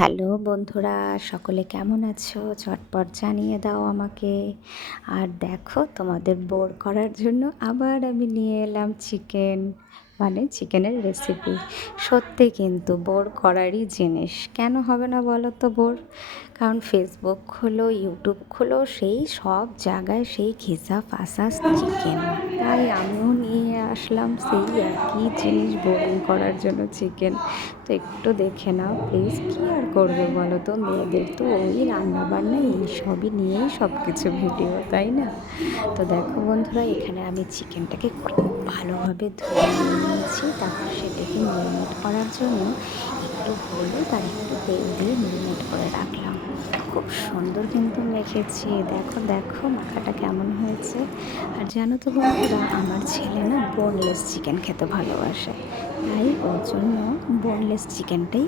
Hello বন্ধুরা, সকলে কেমন আছো? ঝটপট জানিয়ে দাও আমাকে। আর দেখো, তোমাদের বোর করার জন্য আবার আমি নিয়ে এলাম চিকেন, মানে চিকেনের রেসিপি। সত্যি কিন্তু বোর করারই জিনিস, কেন হবে না বলো তো বোর? কারণ ফেসবুক খোলো, ইউটিউব খোলো, সেই সব জায়গায় সেই ঘিসা ফাসা চিকেন। তাই আমিও নিয়ে আসলাম সেই একই জিনিস বোরিং করার জন্য, চিকেন। তো একটু দেখে নাও প্লিজ। কী আর করবে বলো তো, মেয়েদের তো ওই রান্নাবান্না এই সবই নিয়েই সব কিছু ভিডিও, তাই না? তো দেখো বন্ধুরা, এখানে আমি চিকেনটাকে খুব ভালোভাবে ধুয়ে নিয়েছি। তারপর সেটাকে মেরিনেট করার জন্য একটু হলুদ আর একটু তেল দিয়ে মেরিনেট করে রাখলাম। খুব সুন্দর কিন্তু মেখেছি, দেখো দেখো মাখাটা কেমন হয়েছে। আর জানো তো বন্ধুরা, আমার ছেলে না বোনলেস চিকেন খেতে ভালোবাসে, তাই ওর জন্য বোনলেস চিকেনটাই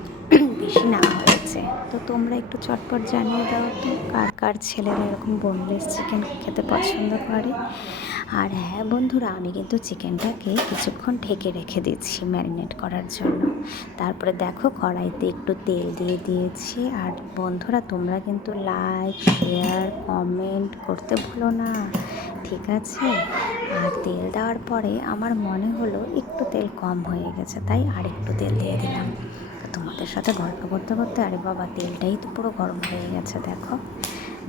বেশি নেওয়া হয়েছে। তো তোমরা একটু চটপট জানিয়ে দাও তো, কার কার ছেলেরা এরকম বোনলেস চিকেন খেতে পছন্দ করে। আর হ্যাঁ বন্ধুরা, আমি কিন্তু চিকেনটাকে কিছুক্ষণ ঢেকে রেখে দিচ্ছি ম্যারিনেট করার জন্য। তারপরে দেখো, কড়াইতে একটু তেল দিয়ে দিয়েছি। আর বন্ধুরা, তোমরা কিন্তু লাইক, শেয়ার, কমেন্ট করতে ভুলো না, ঠিক আছে? আর তেল দেওয়ার পরে আমার মনে হলো একটু তেল কম হয়ে গেছে, তাই আর একটু তেল দিয়ে দিলাম। তো তোমাদের সাথে গল্প করতে করতে, আরে বাবা, তেলটাই তো পুরো গরম হয়ে গেছে। দেখো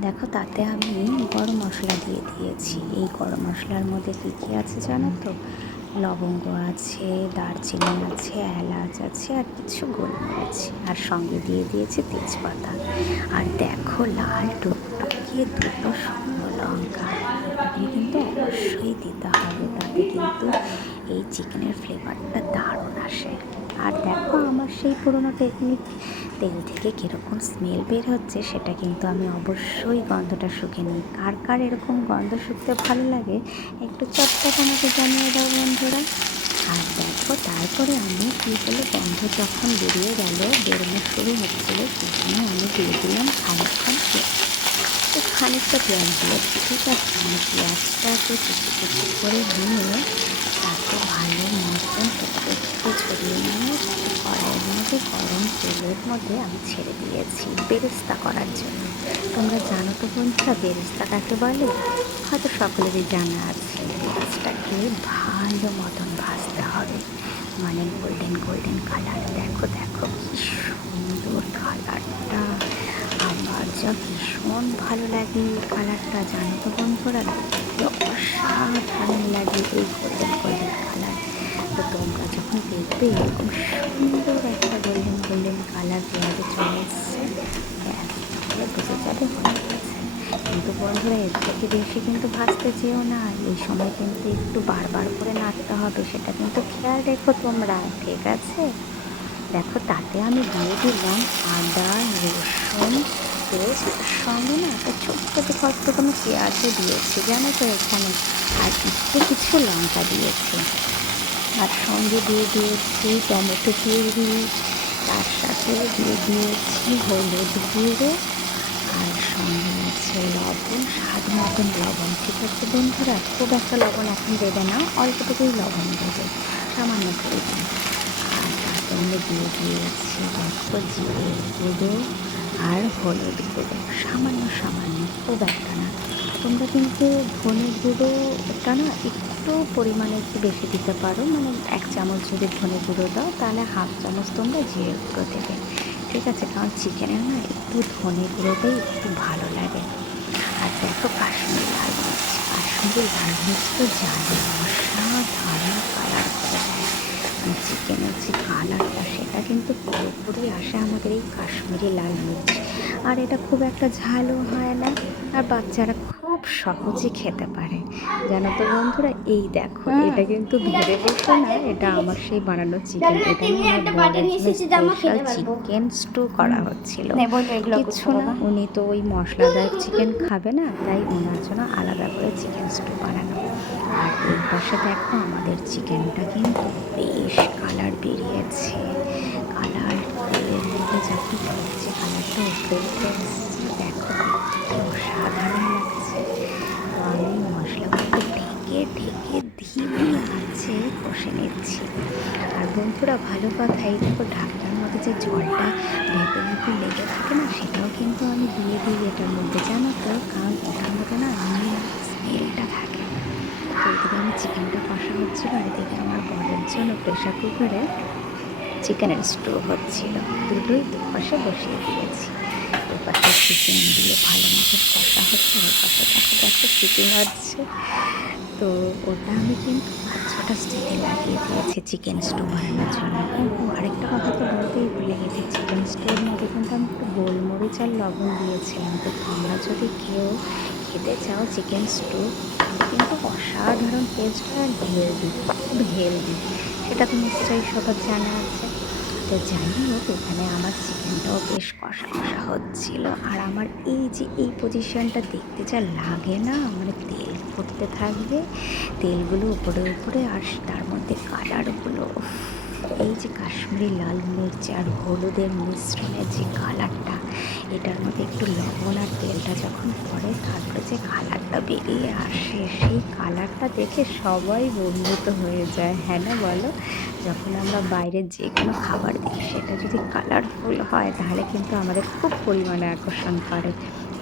দেখো, তাতে আমি গরম মশলা দিয়ে দিয়েছি। এই গরম মশলার মধ্যে কী কী আছে জানো তো? লবঙ্গ আছে, দারচিনি আছে, এলাচ আছে, আর কিছু গোলমরিচ, আর সঙ্গে দিয়ে দিয়েছি তেজপাতা। আর দেখো, লাল টুকটুকিয়ে দুটো শুকনো লঙ্কা, এটাকে কিন্তু অবশ্যই দিতে হবে, তাতে কিন্তু এই চিকেনের ফ্লেভারটা দারুণ আসে। আর দেখো, আমার সেই পুরোনো টেকনিক, তেল থেকে কীরকম স্মেল বের হচ্ছে সেটা কিন্তু আমি অবশ্যই গন্ধটা শুকে নিই। কার কার এরকম গন্ধ শুকতে ভালো লাগে একটু চটপট আমাকে জানিয়ে দাও বন্ধুরা। আর দেখো, তারপরে আমি কী হলো, গন্ধ যখন বেরিয়ে গেল, বেরোনো শুরু হচ্ছিলো, সেই সময় আমি দিয়ে দিলাম খানিকটা পেঁয়াজ দিয়েছি, ঠিক আছে? আমি পেঁয়াজটাকে কুচি কুচি করে নিয়ে তাকে ভালো মতন একটু ছড়িয়ে নিয়ে কড়াইয়ের মধ্যে গরম তেলের মধ্যে আমি ছেড়ে দিয়েছি বেরেস্তা করার জন্য। তোমরা জানো তো বন্ধুরা, বেরেস্তা কাকে বলে? হয়তো সকলেরই জানা আছে। পেঁয়াজটাকে ভালো মতন ভাজতে হবে, মানে গোল্ডেন গোল্ডেন কালার। দেখো দেখো কি সুন্দর কালারটা, আমার যা ভীষণ ভালো লাগে এই কালারটা, জানো তো বন্ধুরা, দেখতে অসাধারণ লাগে এই গোল্ডেন গোল্ডেন কালার। তো তোমরা যখন দেখবে এরকম সুন্দর একটা গোল্ডেন গোল্ডেন কালার পেঁয়াজে চলে এসছে, ব্যাস, তাহলে বুঝে যাবে হয়ে গেছে। কিন্তু বন্ধুরা, এর থেকে বেশি কিন্তু ভাজতে যেও না, এই সময় কিন্তু একটু বারবার করে নাড়তে হবে, সেটা কিন্তু খেয়াল রেখো তোমরা, ঠিক আছে? দেখো, তাতে আমি দিয়ে দিলাম আদা রসুন পেস্ট, সঙ্গে না একটা ছোট্ট ছোট্ট কোনো পেঁয়াজও দিয়েছি, জানো তো এখানে। আর একটু কিছু লঙ্কা দিয়েছি, আর সঙ্গে দিয়ে দিয়েছি টমেটো পিউরি, তার সাথে দিয়ে দিয়েছি হলুদ গুঁড়ো, আর সঙ্গে আছে লবণ, স্বাদ মতন লবণ, ঠিক আছে বন্ধুরা? খুব একটা লবণ এখন দেবে না, অল্পটুকুই লবণ দেবে, সামান্য পরিমাণ। আর তাতে আমি দিয়ে দিয়েছি দেখো জিরে গুঁড়ো আর হলুদ গুঁড়ো, সামান্য সামান্য, খুব একটা না। তোমরা কিন্তু ধনে গুঁড়োটা না একটু পরিমাণে একটু বেশি দিতে পারো, মানে 1 চামচ যদি ধনে গুঁড়ো দাও, তাহলে 1/2 চামচ তোমরা জিরে গুঁড়ো দেবে, ঠিক আছে? কারণ চিকেনের না একটু ধনে গুঁড়োটাই একটু ভালো লাগে। আর দেখো, কাশ্মীরি লাল মির্চ তো জানি অসাধারণ কালার করে দেয়, মানে চিকেনের যে কালারটা সেটা কিন্তু পুরোপুরি আসে আমাদের এই কাশ্মীরি লাল মির্চ। আর এটা খুব একটা ঝালও হয় না, আর বাচ্চারা খুব সহজে খেতে পারে, জানো তো বন্ধুরা। এই দেখো, এটা কিন্তু ভেবে বসো না, এটা আমার সেই বানানো চিকেন, এটা না আমার বোনের জন্য স্পেশাল চিকেন স্টু করা হচ্ছিল। কিচ্ছু না, উনি তো ওই মশলাদার চিকেন খাবে না, তাই ওনার জন্য আলাদা করে চিকেন স্টু বানানো। আর এই পাশে দেখো, আমাদের চিকেনটা কিন্তু বেশ কালার বেরিয়েছে, কালার তেলের মধ্যে যখন ঢুকছে কালারটা উপরে উঠে এসছে, দেখো দেখতে অসাধারণ লাগছে। তো আমি মশলাগুলোকে ঢেকে ঢেকে ধীমে আঁচে কষে নিচ্ছি। আর বন্ধুরা, ভালো কথা, এই দেখো ঢাকনার মধ্যে যে জলটা ভেপে ভেপে লেগে দিই এটার মধ্যে, জানো তো, কারণ এটার মধ্যে না স্মেলটা থাকে। তো এদিকে আমার চিকেনটা কষা হচ্ছিলো, আর এদিকে আমার বরের জন্য প্রেশার কুকারে চিকেনের স্টু হচ্ছিল। দুটোই দুপাশে বসিয়ে দিয়েছি। এপাশে চিকেন দিয়ে ভালো মতো কষা হচ্ছে, আর পাশে দেখো দেখো সিটি মারছে। তো ওটা আমি কিন্তু 5-6টা সিটি লাগিয়ে দিয়েছি চিকেন স্টু বানানোর জন্য। ও আরেকটা কথা তো বলতেই ভুলে গেছি, চিকেন স্টুর মধ্যে কিন্তু আমি একটু গোলমরিচ আর লবণ দিয়েছিলাম। তো তোমরা যদি কেউ খেতে চাও চিকেন স্টু, তাহলে কিন্তু অসাধারণ টেস্ট হয় আর হেলদি, খুব হেলদি। সেটা তো নিশ্চয়ই সবার জানা আছে। তো যাই হোক, এখানে আমার চিকেনটাও বেশ কষা কষা হচ্ছিল। আর আমার এই যে এই পজিশনটা দেখতে যা লাগে না, মানে তেল ফুটতে থাকবে, তেলগুলো উপরে উপরে, আর তার মধ্যে কালারগুলো, এই যে কাশ্মীরি লাল মির্চ আর হলুদের মিশ্রণের যে কালারটা, এটার মধ্যে একটু লবণ আর তেলটা যখন পড়ে, তারপরে যে কালারটা বেরিয়ে আসে, সেই কালারটা দেখে সবাই বন্ধুত্ব হয়ে যায়, হ্যাঁ না বলো? যখন আমরা বাইরের যে কোনো খাবার দেখি, সেটা যদি কালারফুল হয়, তাহলে কিন্তু আমাদের খুব পরিমাণে আকর্ষণ করে।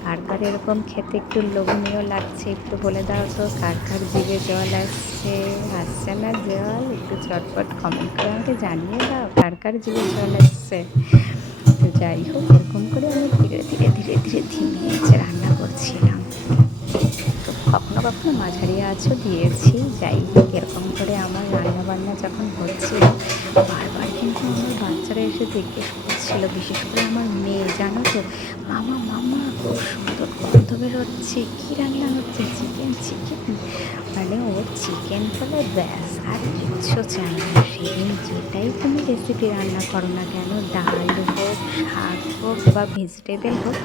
কার কার এরকম খেতে একটু লোভনীয় লাগছে একটু বলে দাও তো, কার কার জিভে জল আসছে, আসছে না জল? একটু চটপট কমেন্ট করে আমাকে জানিয়ে দাও কার কার জিভে জল আসছে। তো যাই হোক, এরকম করে আমি ধীরে ধীরে ধীরে ধীরে ধিমে আঁচে রান্না করছিলাম। তো কখনো কখনো মাঝারি আঁচও দিয়েছি। যাই হোক, এরকম করে আমার রান্না বান্না যখন হচ্ছিল, বারবার কিন্তু আমার বাচ্চারা এসে জিজ্ঞেস করছিল, বিশেষ করে আমার মেয়ে, জানো তো, মামা মামা খুব সুন্দর গন্ধ বেরোচ্ছে, কী রান্না হচ্ছে? Chicken chicken. মানে ওর চিকেন হলে ব্যাস আর কিচ্ছু চাই না। সেদিন যেটাই তুমি রেসিপি রান্না করো না কেন, ডাল হোক, শাক হোক বা ভেজিটেবল হোক,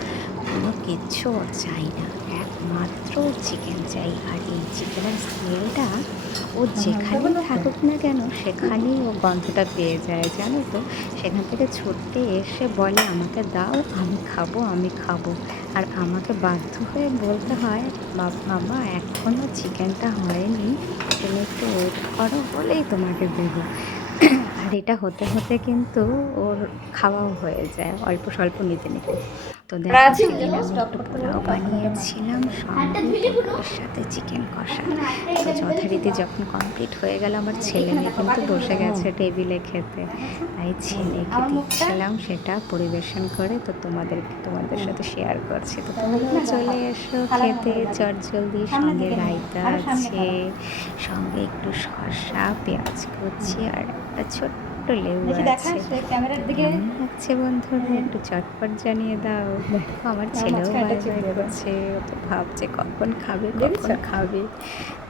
কোনো কিচ্ছু ওর চাই না, একমাত্র চিকেন চাই। আর এই চিকেনের স্মেলটা ও যেখানেই থাকুক না কেন, সেখানেই ও গন্ধটা পেয়ে যায়, জানো তো। সেখান থেকে ছুটতে এসে বলে, আমাকে দাও, আমি খাবো, আমি খাবো। আর আমাকে বাধ্য হয়ে বলতে হয়, মামা এখনও চিকেনটা হয়নি, তুমি একটু ওয়েট করো, হলেই তোমাকে দেবো। আর এটা হতে হতে কিন্তু ওর খাওয়াও হয়ে যায় অল্প স্বল্প নিতে নিতে। তো দেখো, সেদিন আমি একটু পোলাও বানিয়েছিলাম, সঙ্গে পোলাওয়ের সাথে চিকেন কষা। তো যথারীতি যখন কমপ্লিট হয়ে গেল, আমার ছেলে মেয়ে কিন্তু বসে গেছে টেবিলে খেতে। তাই ছেলেকে দিচ্ছিলাম সেটা পরিবেশন করে, তো তোমাদের সাথে শেয়ার করছি। তো তোমরা চলে এসো খেতে চটজলদি, সঙ্গে রায়তা আছে, সঙ্গে একটু শসা, পেঁয়াজ কুচি আর একটা ছোট্ট লেবু আছে। কেমন লাগছে বন্ধুরা, একটু চটপট জানিয়ে দাও। দেখো আমার ছেলেও বাই বাই করছে, ও তো ভাবছে কখন খাবে কখন খাবে।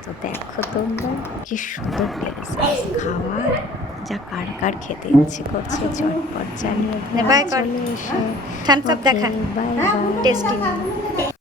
তো দেখো তোমরা কি সুন্দর টেলিসাস খাওয়ার, যা কার কার খেতে ইচ্ছে করছে চটপট জানিয়ে দাও, চলে এসো। Bye bye.